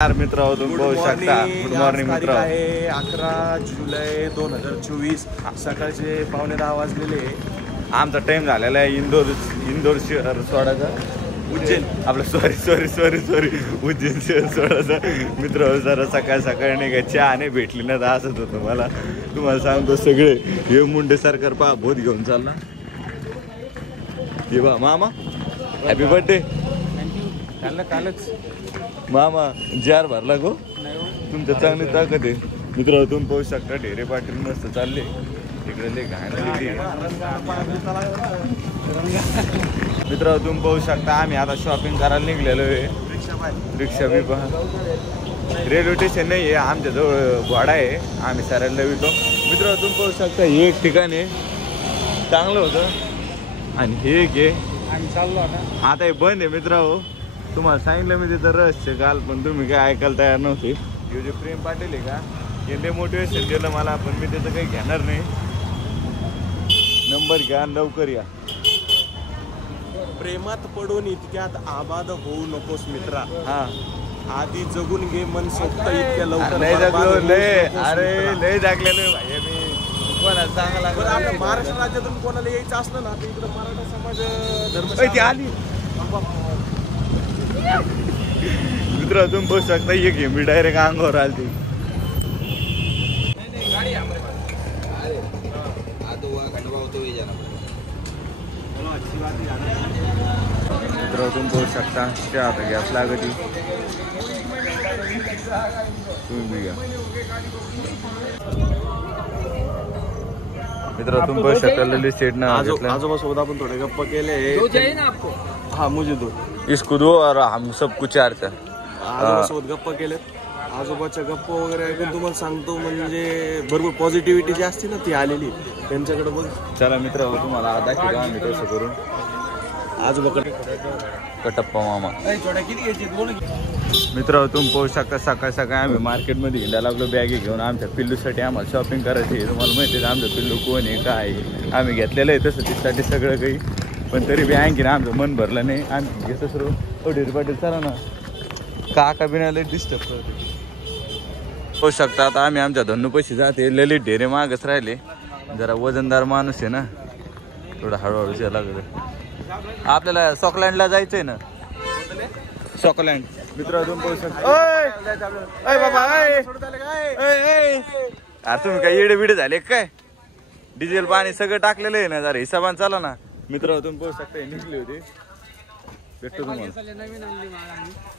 मित्र तुम्ही पाहू शकता. गुड मॉर्निंग मित्र. आहे 11 जुलै 2024 सकाळचे 9:15 वाजलेले. आमचा टाइम झालेला आहे इंदोर शहर सोडायचा. उज्जैन आपलं सॉरी उज्जैन शहर सोडायचं. मित्र जरा सकाळ नाही का चहा नाही भेटली ना तर असंच होतं मला. तुम्हाला सांगतो सगळे हे मुंडे सरकार पहा बोध घेऊन चालला. हे बा मामा हॅपी बर्थडे. त्यांना कालच मामा जार भरला गो. तुमच्या चांगली ताकद आहे मित्र. तुम्ही पाहू शकता ढेरे पाटील मस्त चालले तिकडे लय घाण मित्र. तुम्ही पाहू शकता आम्ही आता शॉपिंग करायला निघलेलो आहे. रिक्षा बी पहा. रेल्वे स्टेशन नाही आहे आमच्या जवळ घोडा आहे. आम्ही सरायला येतो मित्र. तुम्ही पाहू शकता हे एक ठिकाण आहे चांगलं होतं आणि हे एक आहे आम्ही चाललो आता हे बंद आहे मित्र. हो तुम्हाला सांगितलं मी तिथं रहस्य काल पण तुम्ही काय ऐकायला तयार नव्हते. हे जे प्रेम पाटील आहे का यांनी मोटिवेशन दिलं मला पण मी त्याचं काही घेणार नाही. नंबर घ्या लवकर या. प्रेमात पडून इतक्यात आबाद होऊ नकोस मित्रा. हा आधी जगून घे मन सोबत इतक्या लवकर लय जगलो लय. अरे लय जागलेलो भाई मी. कोणाला चांगला आपल्या महाराष्ट्र राज्यातून कोणाला यायचं असलं ना तर इकडं मराठा समाज धर्म आली मित्र. तुम्ही बघू शकता एक मी डायरेक्ट अंगावर आलती. मित्र तुम्ही बघू शकता आता गॅस लागती. तुम्ही घ्या मित्र. तुम्ही बघू शकता ललित सेट ना आजोबा सोबत आपण थोडे गप्पा केले. हाँ मुझे दो इसको दो और हम सब कुछ चार था. आजोबासोबत गप्पा केलेत. आजोबाच्या गप्पा वगैरे ऐकून तुम्हाला सांगतो म्हणजे भरपूर पॉझिटिव्हिटी जी असते ना ती आलेली त्यांच्याकडे बघ. चला मित्र तुम्हाला दाखवतो आम्ही कसं करून. आजोबाकडे कटप्पा मामा मित्र. तुम्ही पाहू शकता सकाळ आम्ही मार्केटमध्ये हिंडायला लागलो बॅगी घेऊन. आमच्या पिल्लूसाठी आम्हाला शॉपिंग करायची आहे. तुम्हाला माहिती आहे आमचं पिल्लू कोण आहे काय आहे. आम्ही घेतलेलं आहे तसं तिच्यासाठी सगळं काही पण तरी बी आणखी ना आमचं मन भरलं नाही. आम्ही घेतो सर्व. हो ढेरी पाटील चला ना काका बिनाला डिस्टर्ब करते. होऊ शकता आता आम्ही आमच्या धन्नू पैसे जाते. ललित ढेरे मागच राहिले. जरा वजनदार माणूस आहे ना थोडं हळूहळू यायला लागलं. आपल्याला सॉकलँडला जायचंय ना. सॉकलँड मित्र तुम्ही पाहू शकता. बाबा अरे तुम्ही काय येडे बिडे झाले काय. डिझेल पाणी सगळं टाकलेलं आहे ना जरा हिसाबान चाला ना. मित्र तुम्ही पाहू शकता निघले होते भेटतो तुम्हाला.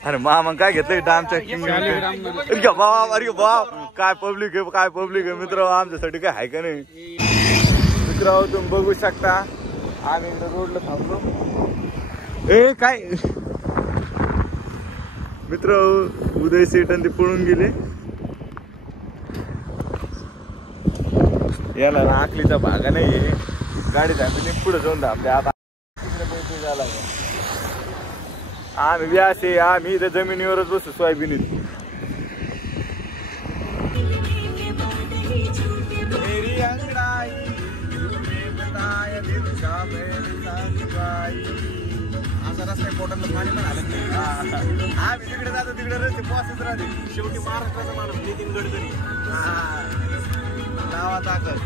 अरे मग काय घेतलं डामच्या अरे बाप काय पब्लिक आहे मित्र. आमच्यासाठी काय आहे का नाही मित्र. तुम्ही बघू शकता आम्ही रोडला थांबलो. ए काय मित्र उदय सेठ आणि ते पळून गेले. याला आखलीचा भागा नाहीये. गाडी थांबली पुढे जाऊन थांबले. आता झाला आम्ही व्यासे आम्ही इथे जमिनीवरच बसतो सोयाबीनीत. आम्ही तिकडे जातो तिकडे रस्ते पासच राहते. शेवटी महाराष्ट्राचा माणूस नितीन गडकरी नावा ताकद.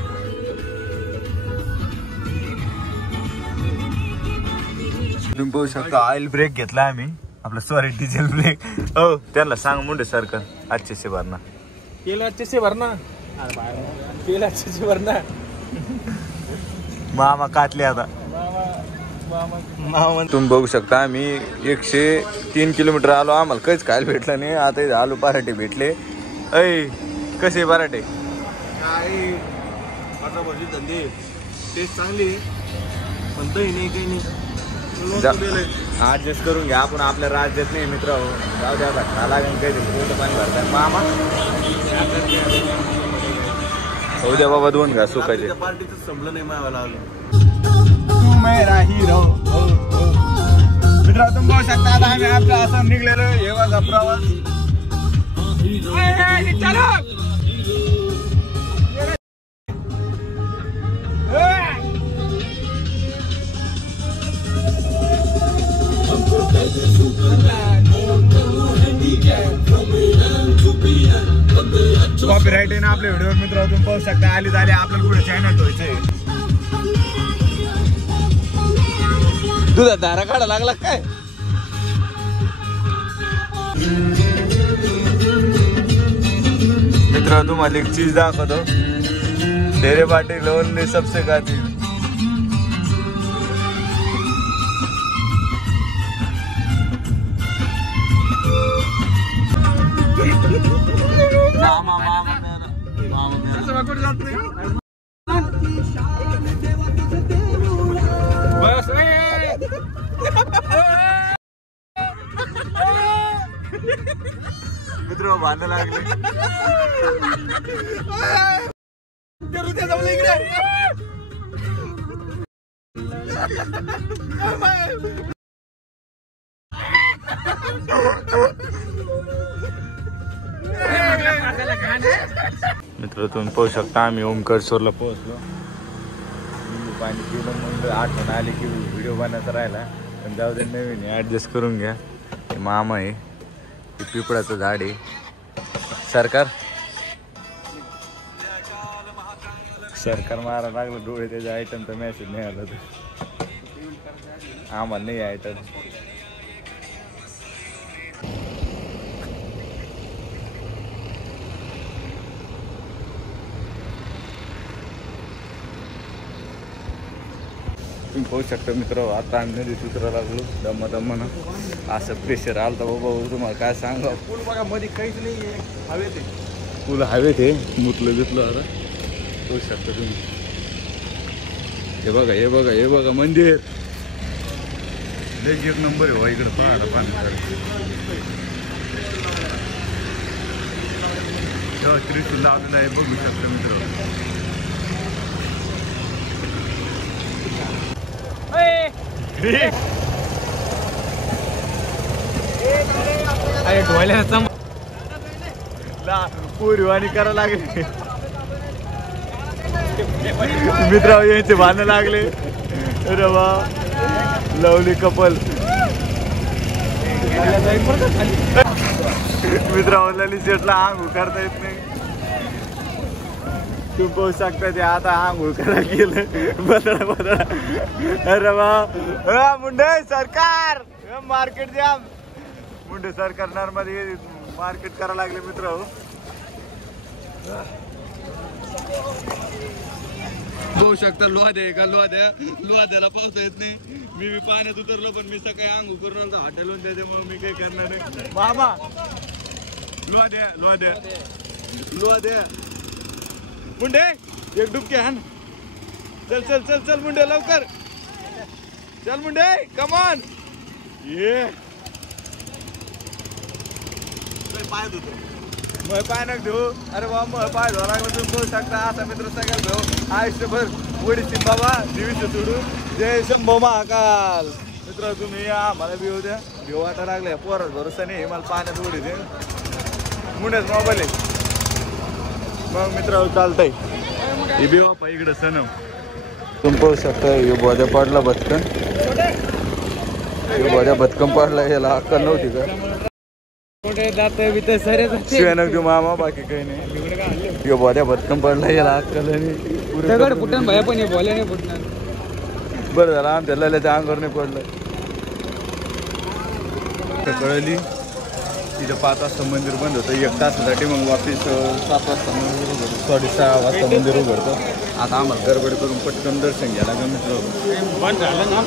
तुम्ही पाहू शकता ऑइल ब्रेक घेतला आम्ही आपला. Sorry diesel break. हो त्यांना सांग मुंडे सरकार अच्छे भरणा केलं. अच्छे भरणा केलं अच्छे भरणा. मामा काटले आता. तुम्ही बघू शकता आम्ही 103 किलोमीटर आलो. आम्हाला काहीच खायला भेटलं नाही. आता इथे आलू पराठे भेटले. ऐ कसे पराठे काय भाजी धंदे टेस्ट चांगली पण दही नाही काही नाही. ऍडजस्ट करून घ्या. आपण आपल्या राज्यात नाही मित्र. जाऊ द्या खा लागेल काही पाणी भरतात मामा. हो द्या बाबा 2 घास सुकायचे. पार्टीच संपलं नाही मावाला आलो. मेरा हिरो मित्र. तुम्ही बघू शकता आता आम्ही आमचा असं निघलेलो हे बघा प्रवास. Superman, no handicap from me. Copyright आहे ना आपल्या व्हिडिओ मित्र तुम्ही पाहू शकता आली झाली आपल्याला पुढे चॅनल ठेवायचंय तुझा धारा काढा लागला काय मित्र तुम्हाला एक चीज दाखवतो तेरे बाटे लोन सबसे खाती मित्र भांडण लागले मित्र तुम्ही पाहू शकता आम्ही ओमकरसोरला पोहोचलो पाणी पिऊन मग आठवण आली की व्हिडिओ बनायचा राहिला पण जाऊ दे नवीन ॲडजस्ट करून घ्या हे मामा आहे ते पिपळाचं झाड आहे सरकार मारा लागलं डोळे त्याचे आयटमचा मेसेज नाही आला तर आम्हाला नाही आयटम तुम्ही पाहू शकता मित्र आता आम्ही नदीत उतरायला लागलो दम्मानं असं प्रेशर आलं तर बाबा तुम्हाला काय सांगा पूल बघा मध्ये काहीच नाही हवेत पूल हवेत आहे मुतलं घेतलं आता पाहू शकता तुम्ही हे बघा मंदिर एक नंबर आहे इकडे पाहायला पाणी जेव्हा त्रिशूल लावलेलं आहे बघू शकता मित्र पुरीवाणी करायला लागले मित्र यांचे भांडण लागले अरे वा लवली कपल मित्रावरला शेटला आंघोळ करता येत नाही तुम्ही पाहू शकता ते आता आंघोळ करा गेलं बदला अरे वा मुंडे सरकार मार्केट जाम मुंडे सरकार नॉर्मली मार्केट करायला लागले मित्र पाहू शकता लोहाद्याला पावसा येत नाही मी पाण्यात उतरलो पण मी सकाळी आंघोळ करून हॉटेलून देते मग मी काही करणार नाही मामा लोहाद्या मुंडे एक डुबके हान चल मुंडे लवकर चल मुंडे कमान ये पाय धुतो मग पाय नक देऊ अरे बा मग पाय धुवा लागला तुम्ही बोलू शकता असा मित्र सगळ्यात घेऊ आयुष्यभर ओडीसी बाबा देवीचं सोडू जय शंभो महाकाल मित्र तुम्ही या मला बी द्या घेऊ वाटा लागल्या पोरात भरोसा नाही मला पाण्यात उडी दे मुंडेच मोबाईल आहे मग मित्र चालतंय हे बी बापा इकडं सनम तुम्ही पाहू शकता हे बोध्या पाडला भटकन पाडला याला अक्कल नव्हती का शिवाय देऊ मामा बाकी काही नाही यो बोध्या भटकन पाडला याला अक्कल नाही फुटन भया पण बोल्या नाही फुटणार बरं झालं आमच्या लल्याच्या अंगावर नाही पडलं कळली तिथं 5 वाजता मंदिर बंद होतं 1 तासासाठी मग वापिस 7 वाजता मंदिर उघडतं 6:30 वाजता मंदिर उघडतं आता आम्हाला गडबड करून पटकन दर्शन घ्यायला का मित्र बंद झालं ना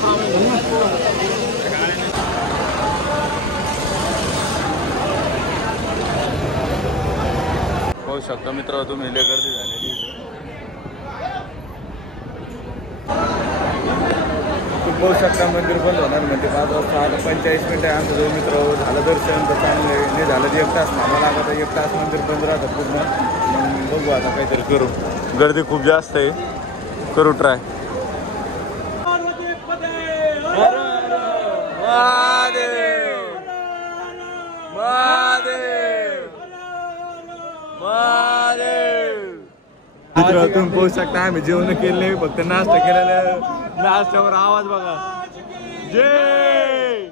पाहू शकता मित्र तुम्ही लय गर्दी झालेली तुम्ही पाहू शकता मंदिर बंद होणार म्हणजे 5 वाजता आता 45 मिनिटं आमचं जो मित्र झालं दर्शन तर चांगलं नाही झालं तर 1 तास थांबा लागत 1 तास मंदिर बंद राहतं पूर्ण मग बघू आता काहीतरी करू गर्दी खूप जास्त आहे करू ट्राय मित्र तुम्ही पाहू शकता आम्ही जेवण केले फक्त नाश्ता केलेला नाश्त्यावर आवाज बघा जय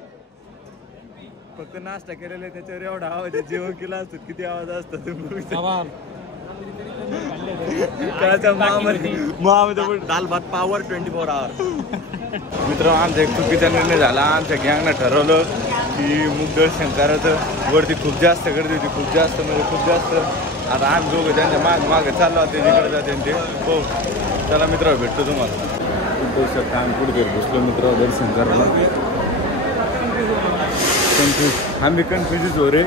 फक्त नाश्ता केलेला त्याच्यावर एवढा आवाज जेवण केला असतो किती आवाज असतो तुम्ही दाल भात पावर 24 आवर. मित्र आमचा एक चुकीचा निर्णय झाला. आमच्या गँगनं ठरवलं की मुख दर्शन करायचं. वरती खूप जास्त गर्दी होती, खूप जास्त म्हणजे खूप जास्त. आता आम्ही दोघं त्यांच्या मागे चाललो होते, जिकडे जाते ते. हो चला मित्र, भेटतो तुम्हाला. बघू शकता आम्ही कुठे घुसलो मित्र दर्शन करायला. हम भी कन्फ्यूज हो रहे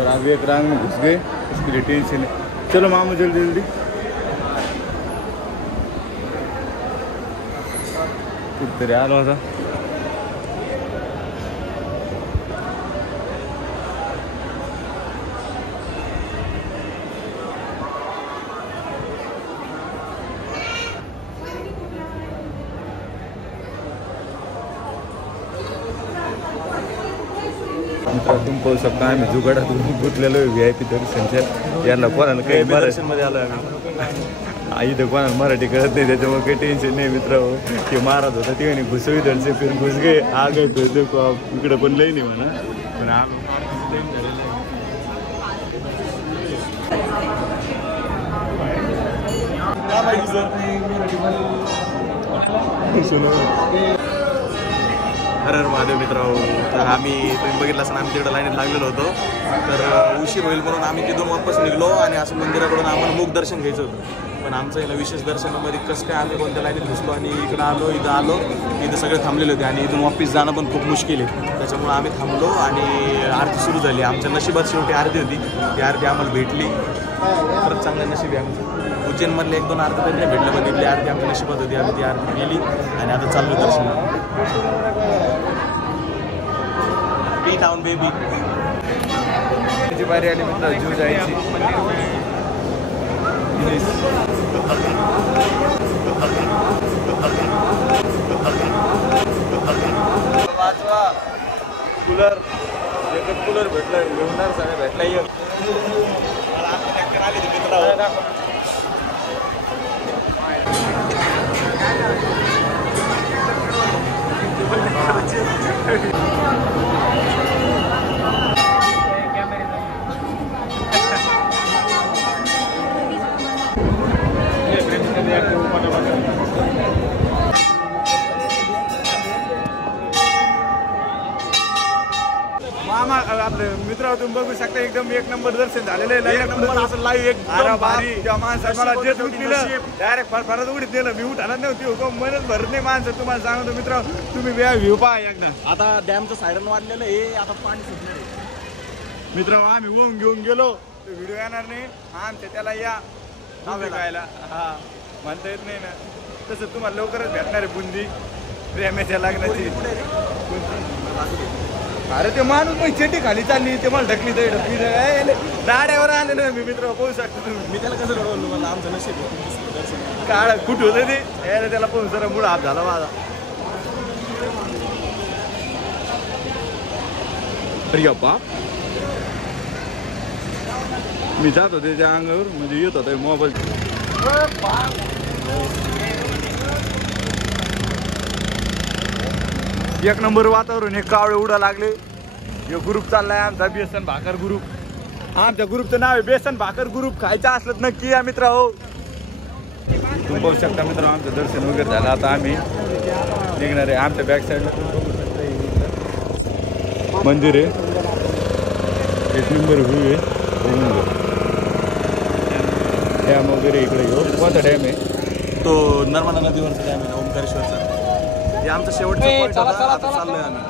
और अभी एक रांग में घुस गए, इसके लिए टेंशन है. चलो मामू जल्दी जल्दी. कुठतरी आलो होता. तुम्ही पाहू शकता आम्ही जुगाडात गुंतलेलो VIP दर्शनच्या. याला कोणाला काही दर्शन मध्ये आलोय आम्ही. इथं कोणाला मराठी कळत नाही, त्याच्यामुळे काही टेन्शन नाही मित्र. ते महाराज होता ते घुसवी दर्शन फिर घुस गे आ गए तो देखो इकडे पण लई नाही म्हणा. पण आम्ही हर हर महादेव मित्र. तर आम्ही तुम्ही बघितलं असं आम्ही तिकडे लाईनीत लागलेलो होतो. तर उशीर होईल म्हणून आम्ही तिथून वापस निघलो आणि असं मंदिराकडून आम्हाला मुख दर्शन घ्यायचं होतं. पण आमचं याला विशेष दर्शनामध्ये कसं काय आम्ही कोणत्या लाईनीत घुसलो आणि इकडं आलो, इथं आलो, इथं सगळे थांबलेले होते आणि इथून वापस जाणं पण खूप मुश्किल आहे. त्याच्यामुळे आम्ही थांबलो आणि आरती सुरू झाली. आमच्या नशिबात शेवटी आरती होती, ती आरती आम्हाला भेटली. परत चांगलं नशीब आहे आमचं. उज्जैनमधले 1-2 आरती तरी नाही भेटलं, पण तिथली आरती आमच्या नशिबात होती. आम्ही ती आरती केली आणि आता चाललो दर्शनाला. T town baby. त्याची बारी आली मित्र जीव जायची. कूलर एकच कूलर भेटला, घेऊन सगळं भेटला. मामा आपले मित्र तुम्ही बघू शकता एकदम एक नंबर दर्शन झालेलं आहे. एक नंबर असं लाईव्ह एकदम भारी. त्या माणसाने मला जे दिलं डायरेक्ट फरफरत उडीत दिलं. मी उठायला नव्हती हुकम मनच भरत नाही माणसं. तुम्हाला सांगतो मित्र तुम्ही व्ह्यू पहा एकदा. आता डॅमचं सायरन वाढलेलं आहे, आता पाणी सुटणार आहे. मित्र आम्ही ओम घेऊन गेलो तर व्हिडिओ येणार नाही. आमच्या त्याला या बघायला हा म्हणता येत नाही ना. तसं तुम्हाला लवकरच भेटणार आहे बुंदी प्रेमाच्या लग्नाची. अरे ते माणूस मग चेटी खाली चालली, ते मला ढकली ढकली दाड्यावर आले ना. मी मित्र पाहू शकतो तुम्ही. मी त्याला कसं रडवलं, मला आमचं नशीब काळ कुठे होतं ते त्याला पाहून जरा मुळ हात झाला माझा. अरे बाप मी जात होते त्या अंगावर म्हणजे येत होता मोबाईल. एक नंबर वातावरण. हे कावळे उडा लागले. हे ग्रुप चाललाय आमचा बेसन भाकर ग्रुप. आमच्या ग्रुपचं नाव आहे बेसन भाकर ग्रुप. खायचं असलं नक्की या मित्र. हो तुम्ही बघू शकता मित्र आमचं दर्शन वगैरे झालं. आता आम्ही निघणार आहे. आमच्या बॅक साईडला मंदिर आहे. एक नंबर व्ह्यू आहे. डॅम वगैरे इकडे घेऊ. कोणता डॅम आहे? तो नर्मदा नदीवरचा डॅम आहे, ओंकारेश्वरचा. हे आमचा शेवटचा पॉईंट होता. आता चाललोय आम्ही.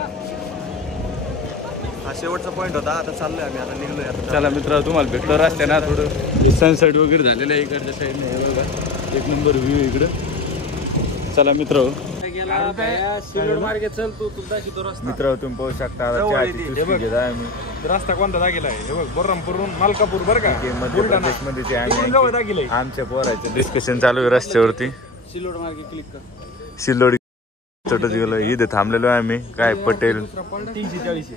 हा शेवटचा पॉईंट होता. आता चाललोय आम्ही. आता निघलोय. आता चला मित्र तुम्हाला भेटलं रस्त्या ना थोडं सनसेट वगैरे झालेलं आहे इकडच्या साईडने. हे बघा एक नंबर व्ह्यू इकडं. चला मित्र मित्र तुम्ही पाहू शकता आम्ही रस्ता कोणता दाखिला आहे? हे बघ बर्रमपूरून मालकापूर बरं का. मध्य प्रदेशमध्ये आमच्या पोराचं डिस्कशन चालू आहे रस्त्यावरती. सिल्लोड मार्गे क्लिक कर. सिल्लोड छोटच गेलो. इथे थांबलेलो आहे आम्ही. काय पटेल 340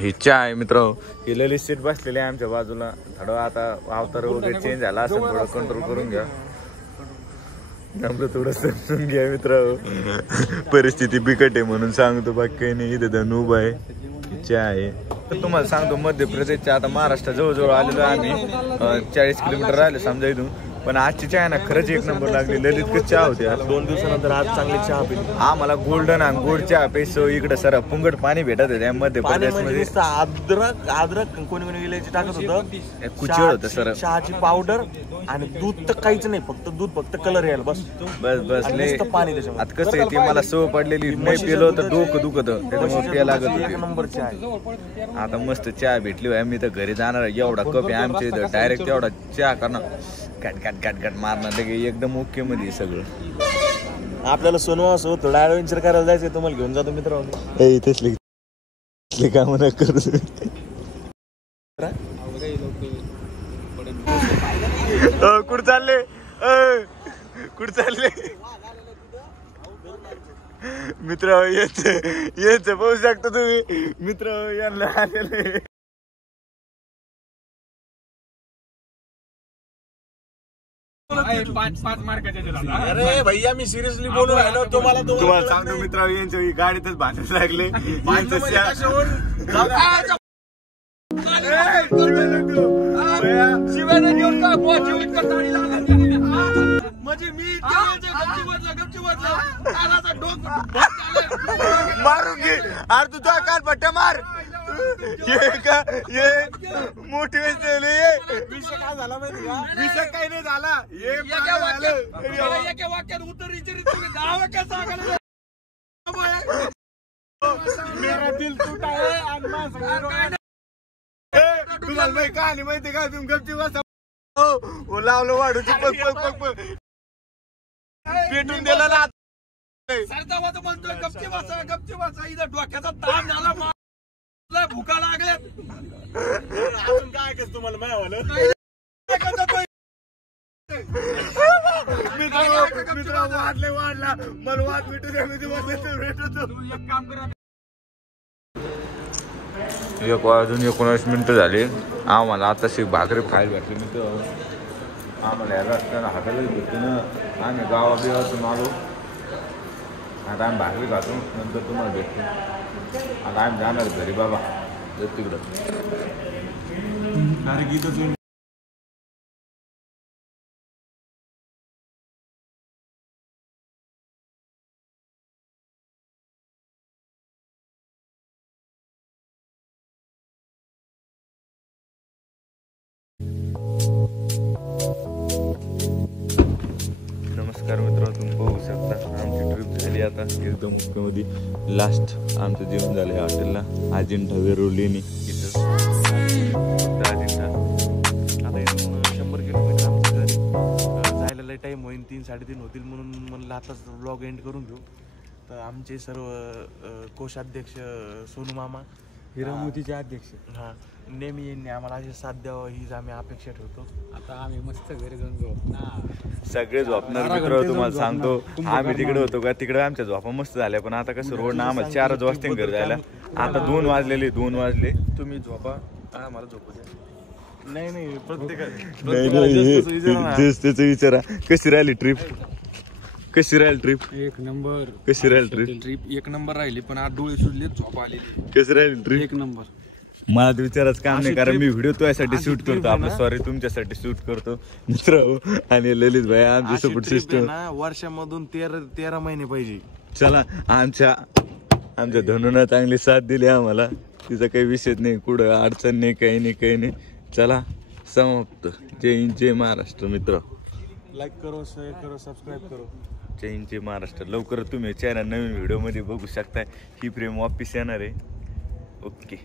ही चहा आहे मित्र. ही ललित सीट बसलेली आहे आमच्या बाजूला. थोडं आता अवतार वगैरे चेंज झाला असं थोडं कंट्रोल करून घ्या. आपलं थोडं समजून घ्या मित्र. परिस्थिती बिकट आहे म्हणून सांगतो, बाकी काही नाही. इथे धनूब आहे, चहा आहे. तुम्हाला सांगतो मध्य प्रदेशच्या आता महाराष्ट्र जवळजवळ आलेलो आम्ही 40 किलोमीटर राहिले समजा इथून. पण आजची चहा ना खरंच एक नंबर लागली. ललितकच चहा होती. 2 दिवसानंतर आज चांगली चहा पिली. आम्हाला गोल्डन आणि गोड चहा पेसो इकडे सर पुंगट पाणी भेटत होते मध्य प्रदेशमध्ये. अद्रक कोणी विलायची टाकत होतं, कुचळ होतं सर. चहाची पावडर आणि दूध तर काहीच नाही, फक्त कलर यायला बस बस नुसतं पाणी त्याच्यामध्ये. आता कसं आहे ती मला सवय पडलेली नाही पिलं तर डोकं दुखत त्याच्यामुळे प्या लागत एक होते. नंबर चहा आहे. आता मस्त चहा भेटली होय. मी तर घरी जाणार एवढा कप आहे आमच्या इथं डायरेक्ट एवढा चहा करणार घट मारणार लगे एकदम ओके मध्ये सगळं. आपल्याला सोनवा असो थोडा ऍडव्हेंचर करायला जायचंय, तुम्हाला घेऊन जातो मित्रांनो. तसले काम न करू. कुठं चालले कुठं चालले मित्र? येच पाहू शकता तुम्ही मित्र यांना आलेले. अरे भैया मी सिरियसली बोलून राहिलो तुम्हाला सांगतो मित्र यांच्या गाडीतच भांडण लागले. मारून घे अरे तू तुझा काल पट्ट्या मार. मोटिवेशन विषय काय झाला माहिती का? विषय काही नाही झाला. वाक्यात उत्तर गाव काय सांगायला मेरा दिल टूटा है आणि तुम्हाला माहिती का आणि माहिती का तुम्ही गपची बसा. हो लावलं वाढूची पग पेटून दिला ना. सरदावाद म्हणतोय गपची वाचा इथं डोक्याचा ताण झाला, भुका लागल्यात. अजून काय ऐकायचं तुम्हाला मायावालं? मित्र वाढला मला वाद भेटू द्या. मी भेटतो. 1:19 झाले. आम्हाला आताशी भाकरी खायला भेटली मित्र. आम्हाला या रस्त्यानं हातालाच भेटतो ना. आम्ही गावाबिवातून आलो. आता आम्ही भाकरी खातो नंतर तुम्हाला भेटतो. आता आम्ही जाणार घरी बाबा तिकडं. नमस्कार मित्रांनो, तुम्ही बघू शकता आमची ट्रिप झाली आता एकदम मुख्यमध्ये. लास्ट आमचं जेवण झालं हॉटेलला अजिंठा वेरुळलेणी इथं. अजिंठा आता इथून 100 किलोमीटर आमच्या घरी जायला लय टाईम होईल, 3-3:30 होतील म्हणून म्हणलं आताच ब्लॉग एंड करून घेऊ. तर आमचे सर्व कोषाध्यक्ष सोनू मामा, हिरामोतीचे अध्यक्ष नेहमी यांनी आम्हाला अशी साथ द्यावं हीच आम्ही अपेक्षा ठेवतो. आता आम्ही मस्त घरी जाऊन झोपणार, सगळे झोपणार मित्र. तुम्हाला सांगतो आम्ही तिकडे होतो का तिकडे आमच्या झोपा मस्त झाल्या. पण आता कसं रोड ना आम्हाला 4 वाजता घरी जायला. आता 2 वाजले. तुम्ही झोपा, आम्हाला झोपू द्या. नाही त्याच विचारा. कशी राहिली ट्रिप? एक नंबर. कशी राहिली ट्रिप 1 नंबर राहिली. पण आज डोळे सुटले, झोप आलेली. कशी राहिली ट्रिप? 1 नंबर. मला तर विचारायचं काम नाही, कारण मी व्हिडिओ तुझ्यासाठी शूट करतो. आपलं सॉरी तुमच्यासाठी शूट करतो मित्र. आणि ललित भाई आमची सपोर्ट सिस्टम वर्षामधून 13 महिने पाहिजे. चला आमच्या धनुनं चांगली साथ दिली आम्हाला. तिचा काही विषय नाही, कुठं अडचण नाही, काही नाही. चला समाप्त. जय हिंद, जय महाराष्ट्र मित्र. लाईक करो, शेअर करो, सबस्क्राईब करो. जय हिंद, जय महाराष्ट्र. लवकर तुम्ही चॅनल नवीन व्हिडिओ मध्ये बघू शकता. ही प्रेम वापिस येणार आहे. ओके.